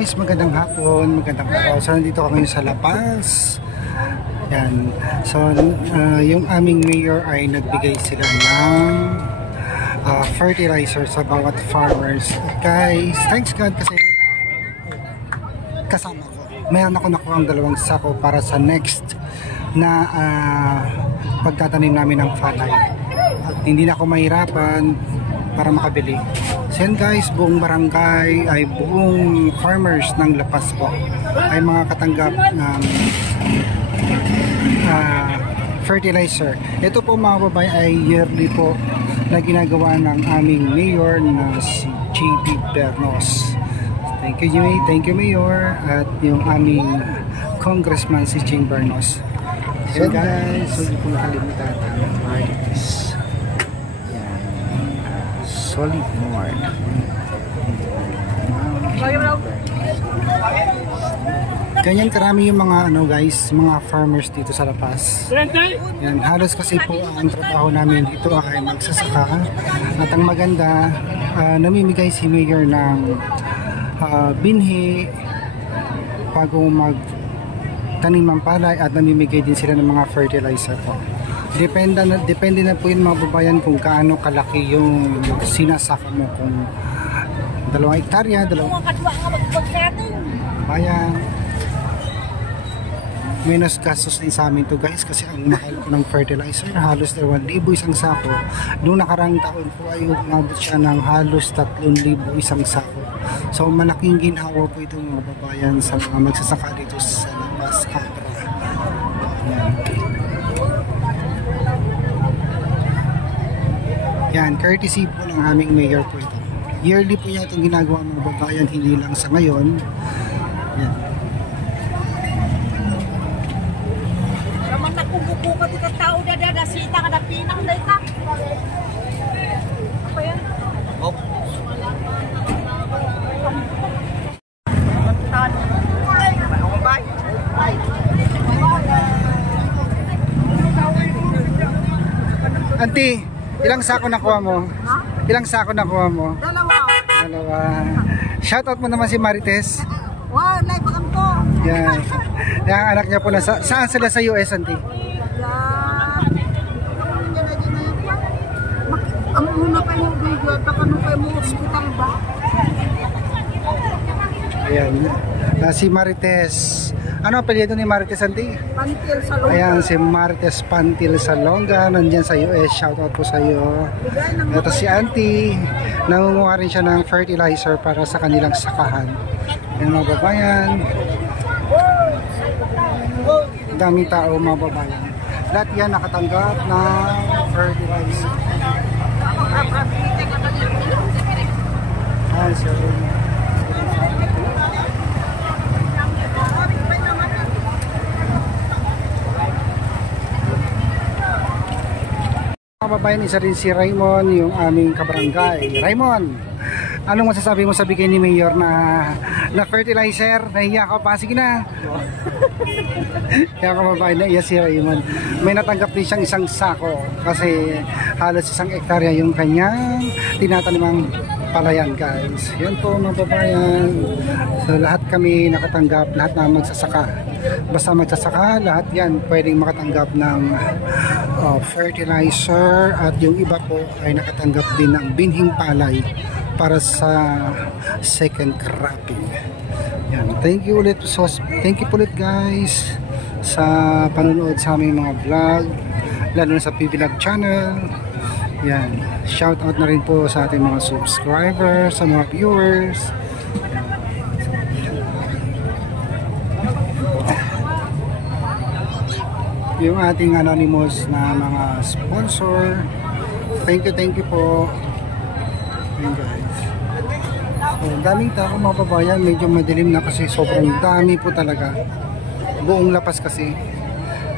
Guys, magandang hapon, magandang araw. So, nandito kami sa La Paz. Yan. So, yung aming mayor ay nagbigay sila ng fertilizer sa bawat farmers. Guys, thanks God kasi kasama ko. Mayroon ako nakuha ang 2 sako para sa next na pagtatanim namin ng palay. At hindi na ako mahirapan para makabili. So yan guys, buong barangay ay buong farmers ng La Paz po ay mga katanggap ng fertilizer. Ito po mga babae ay yearly po na ginagawa ng aming mayor na si JB Bernos. Thank you Jimmy, thank you Mayor, at yung aming congressman si Jing Bernos. So guys, so hindi ko nakalimutan ang artist. Solid Nord. Ganyan karami yung mga guys, mga farmers dito sa La Paz. Yan, halos kasi po ang trabaho namin dito ay magsasaka. At ang maganda, namimigay si Mayor ng binhi bago magtanim ng palay at namimigay din sila ng mga fertilizer po. Depende na po yun mga babayan kung kaano kalaki yung sinasaka mo, kung 2 hektarya, 2 bayan. Menos gastos din sa amin to guys kasi ang mahal ko ng fertilizer, halos 2,000 isang sako. Noong nakarang taon po ay umabot siya ng halos 3,000 isang sako. So malaking ginhawa po ito mga babayan sa mga magsasaka dito sa La Paz, Abra. Yan, courtesy po ng aming mayor po ito. Yearly po yan itong ginagawa mga babayan, hindi lang sa ngayon. Yan. Naman nakukupo ka dito tao na sita ka na pinang na ita. Apa yan? Oh. Auntie, ilang sako nakuha mo? Ha? Ilang sako nakuha mo? 2. 2. Shoutout mo naman si Marites. Wow, live pa ko. Yan. Yung anak niya po na saan sila sa US, Auntie? Ang una pa yung video, baka nung kayo mo hospital ba? Ayan. Si Marites. Ano apelyido ni Marites, Auntie? Pantil Salonga. Ayan, si Marites Pantil Salonga. Nandyan sa US. Shoutout po sa iyo. Ito si Auntie. Nangunguha rin siya ng fertilizer para sa kanilang sakahan. Ayan mga babayan. Daming tao mga babayan. Lahat yan nakatanggap ng fertilizer. Ayan, sir. Mga babayan, isa rin si Raymond, yung aming kabarangay. Raymond, anong masasabi mo sa bigay ni Mayor na fertilizer? Nahiya ka pa? Sige na. Kaya kababayan, naiya si Raymond. May natanggap din siyang 1 sako kasi halos 1 hektarya yung kanyang tinatanimang palayan guys. Yan po mga babayan. So lahat kami nakatanggap, lahat na magsasaka. Basta magsasaka, lahat yan pwedeng makatanggap ng fertilizer, at yung iba po ay nakatanggap din ng binhing palay para sa second cropping. Yan. Thank you ulit ulit guys sa panonood sa aming mga vlog, lalo na sa PVlog channel. Yan. Shout out na rin po sa ating mga subscribers, sa mga viewers. Yung ating anonymous na mga sponsor, thank you po. Ayan guys, so daming tao mga babayan, medyo madilim na kasi sobrang dami po talaga, buong La Paz kasi.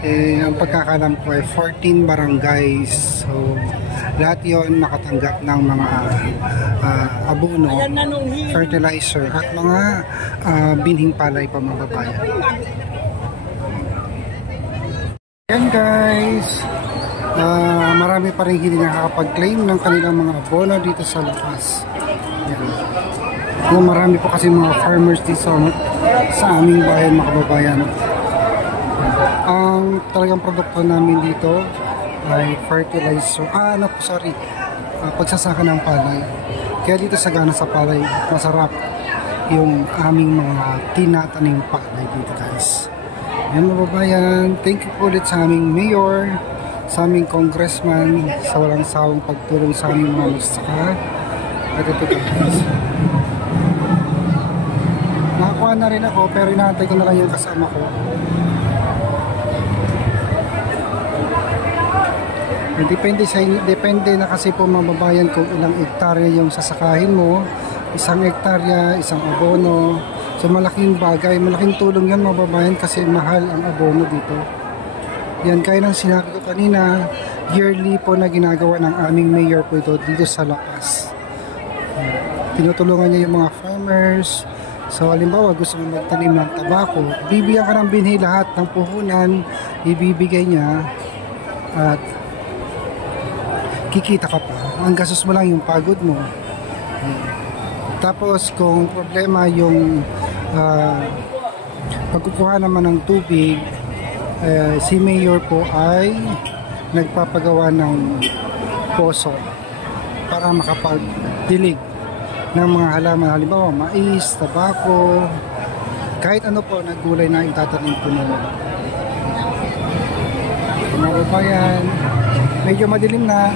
Ang pagkakalam ko ay 14 barangays, so lahat yon nakatanggap ng mga abono, fertilizer at mga binhing palay pa mga babayan. Yan guys, marami pa rin hindi nakakapag-claim ng kanilang mga abono dito sa La Paz. Yan. Marami po kasi mga farmers dito sa aming bayan, mga kababayan. Ang talagang produkto namin dito ay fertilizer, pagsasaka ng palay. Kaya dito sa Gana sa Palay, masarap yung aming mga tinatanim palay dito, guys. Yan, mga kababayan, thank you po ulit sa aming mayor, sa aming congressman, sa walang sawang pagtulong sa aming mga magsasaka. At ito, guys, nakakuha na rin ako, pero inaantay ko na lang yung kasama ko. Depende na kasi po, mga babayan, kung ilang hektarya yung sasakahin mo. Isang hektarya, isang abono. So malaking bagay, malaking tulong yan, mga babayan, kasi mahal ang abono dito. Yan, kaya nang sinabi ko kanina, yearly po na ginagawa ng aming mayor po ito dito sa La Paz. Tinutulungan niya yung mga farmers. So halimbawa gusto mo magtanim ng tabako, bibigyan ka ng binhi, lahat ng puhunan ibibigay niya, at kikita ka pa. Ang gastos mo lang yung pagod mo. Tapos kung problema yung pagkukuha naman ng tubig, si mayor po ay nagpapagawa ng poso para makapagdilig ng mga halaman, halimbawa mais, tabako, kahit ano po na gulay na itatanim po nila. Mga kababayan, medyo madilim na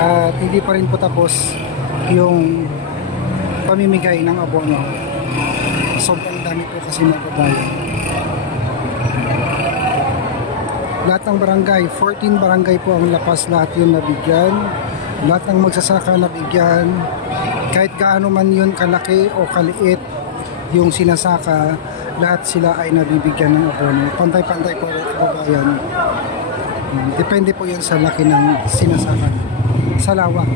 at hindi pa rin po tapos yung pamimigay ng abono. Sobrang dami po kasi, mga kababayan. Lahat ng barangay, 14 barangay po ang La Paz, lahat yun nabigyan. Lahat ng magsasaka nabigyan. Kahit gaano man yun kalaki o kaliit yung sinasaka, lahat sila ay nabibigyan ng abono. Pantay-pantay po, kababayan. Depende po yan sa laki ng sinasaka, sa lawak.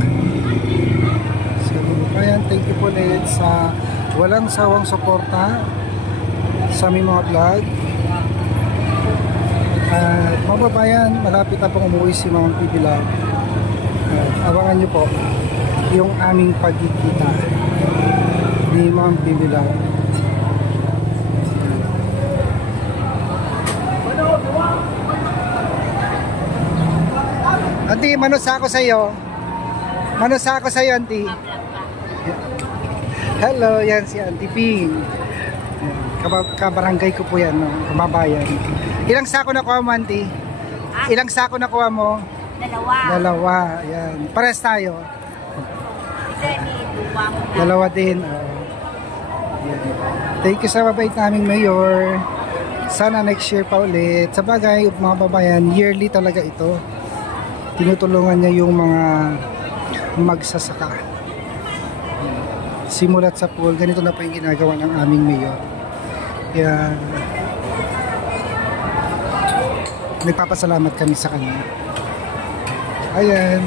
So kababayan, thank you po ulit sa walang sawang suporta sa aming mga vlog. Mababayan, malapit na pong umuwi si Ma'am Pibila. Abangan nyo po yung aming pagkikita ni Ma'am Pibila. Auntie, manusa ako sa'yo. Manusa ako sa'yo, Auntie. Hello, yan si Auntie Ping. Kabarangay ko po yan, no? Kababayan. Ilang sako nakuha mo, Auntie? Ilang sako nakuha mo? Dalawa. Yan. Pares tayo. Dalawa din. Yan. Thank you sa mabait naming mayor. Sana next year pa ulit. Sa bagay, mga babayan, yearly talaga ito. Tinutulungan niya yung mga magsasaka. Simulat sa pool, ganito na po yung ginagawa ng aming mayor. Kaya nagpapasalamat kami sa kanya. Ayan.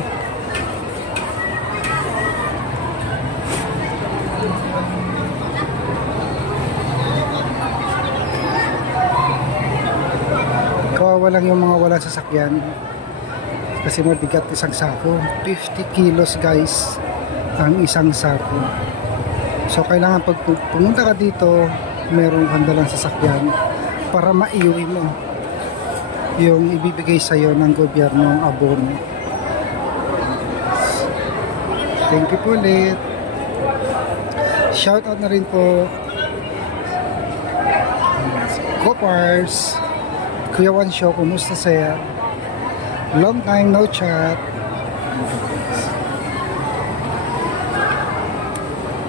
Kawawa lang yung mga walang sasakyan. Kasi mabigat isang sako. 50 kilos, guys, ang isang sako. So kailangan pag pumunta ka dito, merong handalang sasakyan para maiuwi mo yung ibibigay sa'yo ng gobyerno ng abono. Thank you po ulit. Shout out na rin po Kopars, Kuya Wansyo, kumusta saya? Long time no chat.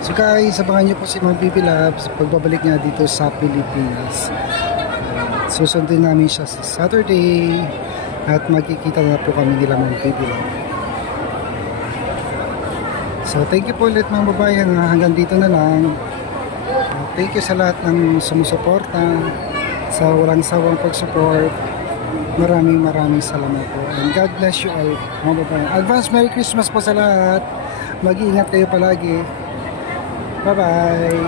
So guys, abangan nyo po si Ma'am Bibi Labs pagbabalik niya dito sa Pilipinas. Susundin namin siya sa Saturday at magkikita na po kami nila Ma'am Bibi Labs. So thank you po ulit, mga babayan, hanggang dito na lang. Thank you sa lahat ng sumusuporta, sa walang sawang pag-support. Maraming salamat po. And God bless you all, mga babayan. Advance Merry Christmas po sa lahat. Mag-iingat kayo palagi. Bye-bye.